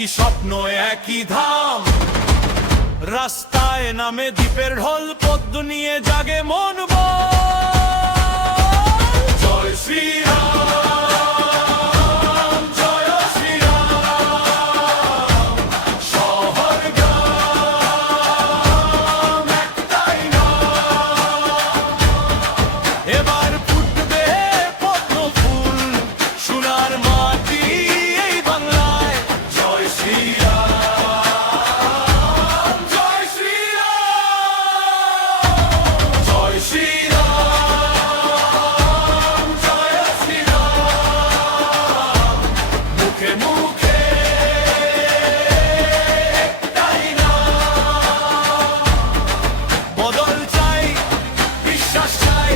একই স্বপ্ন একই ধাম, রাস্তায় নামে দ্বীপের ঢোল, পদ্ম নিয়ে জাগে মন বল। জয় শ্রীরাম, জয় শ্রীরাম, শহর গ্রাম একটাই নাম। এবার ফুটবে পদ্ম ফুল, সোনার মাটি এই বাংলায়। জয় শ্রীরাম, জয় শ্রীরাম, জয় শ্রীরাম, জয় শ্রীরাম, মুখে মুখে একটাই নাম। বদল চাই, বিশ্বাস চাই,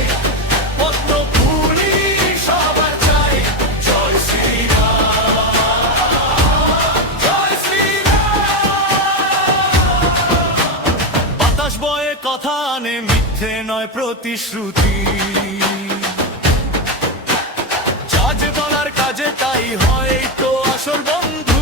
পদ্ম ফুলই সবার চাই। জয় শ্রীরাম, জয় শ্রীরাম। বাতাস বয়ে কথা আনে, মিথ্যে নয় প্রতিশ্রুতি, যা যে বলার কাজে তাই হয় তো আসল বন্ধু।